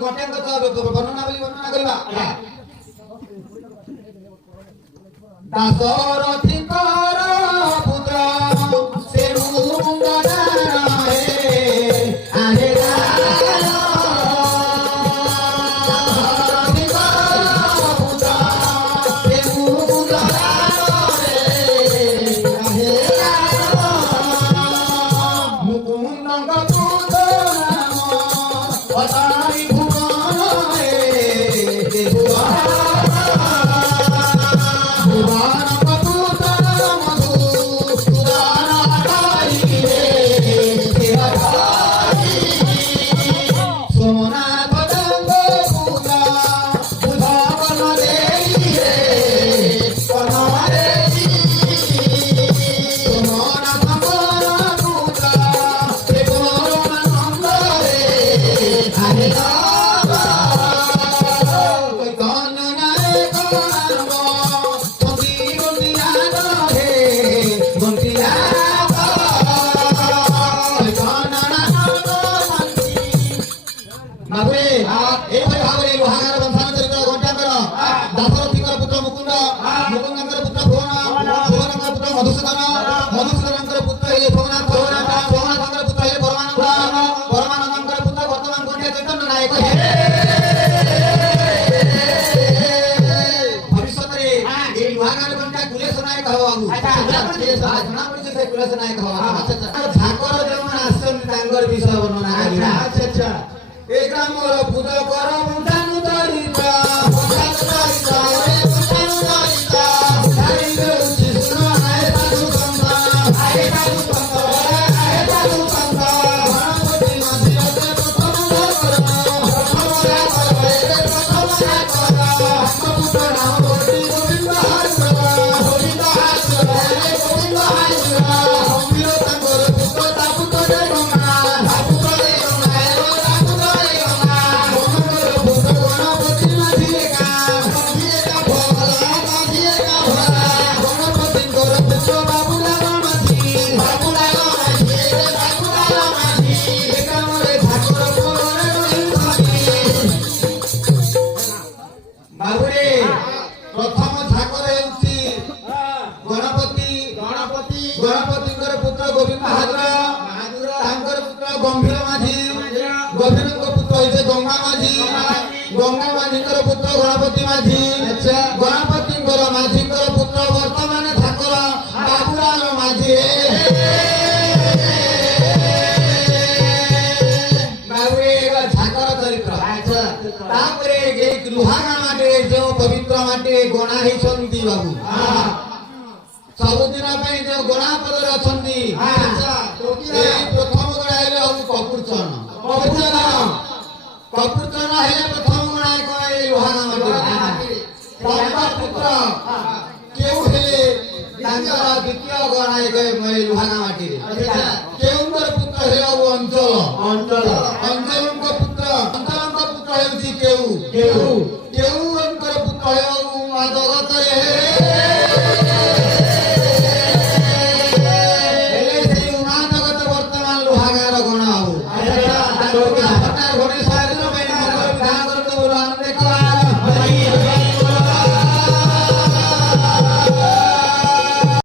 गोटेंग वर्णना बोली वर्णना करबा दासरथी कर पुत्र से मुंगना हे आहे दासरथी कर पुत्र से मुंगना हे आहे मुकुंदंग पुत्र नाम अताई भुवन हे भुवन विषय वर्णना अच्छा एक मोर पूज कर मुठानु दरिता मुठानु दरिता रे मुठानु दरिता धाई देउछि सुन आए तालु कंदा आए तालु कंदा आए तालु कंदा गणपति मंदिरते प्रथम कर प्रथम पुत्र नाम बोली गोविंद हार गोविंद हार गोविंद हार गंभीर तंगर पुत्र तापु करे गंगा तापु करे गंगा तापु करे गंगा गणपति माझी का भोला माझी का भोला गणपति कर पुत्र बाबूला माझी बाबूला माझी बाबूला माझी एकामरे ठाकुर कोरे रही बाबूरे प्रथम ठाकुर हेउची गणपति गणपति गणपतिଙ୍କର पुत्र गोविंद महादुर ତାଙ୍କର ପୁତ୍ର ଗମ୍ଭୀର ମାଝୀ ଗମ୍ଭୀରଙ୍କ ପୁତ୍ର ହେଇছে ଗଙ୍ଗା ମାଝୀ ଗଙ୍ଗା ମାଝୀଙ୍କର ପୁତ୍ର ଗଣପତି ମାଝୀ ଗଣପତିଙ୍କର ମାଝୀଙ୍କର ପୁତ୍ର ବର୍ତ୍ତମାନ ଠାକୁର ବାବୁଲାଲ ମାଝୀ ବାବୁରେ ଠାକୁର ଚରିତ୍ର ତାପରେ ଲୁହାଗା ମାଟିରେ ଯେଉଁ ପବିତ୍ର ମାଟିରେ ଗଣା ହେଇଛନ୍ତି ବାବୁ ସବୁଦିନ ପାଇଁ ଯୋଉ ଗଣା ପଦରେ ଅଛନ୍ତି ପ୍ରଥମ ଗଣା ହେଲେ ହଉ କପୁରଚରଣ କପୁରଚରଣ ହେଲେ ପ୍ରଥମ ଗଣା ଏଇ ଲୁହାଗା ମାଟିରେ ତାଙ୍କ ପୁତ୍ର କେଉଁ ହେଲେ ତାଙ୍କର ଦ୍ୱିତୀୟ ଗଣା ଏଇ ଲୁହାଗା ମାଟିରେ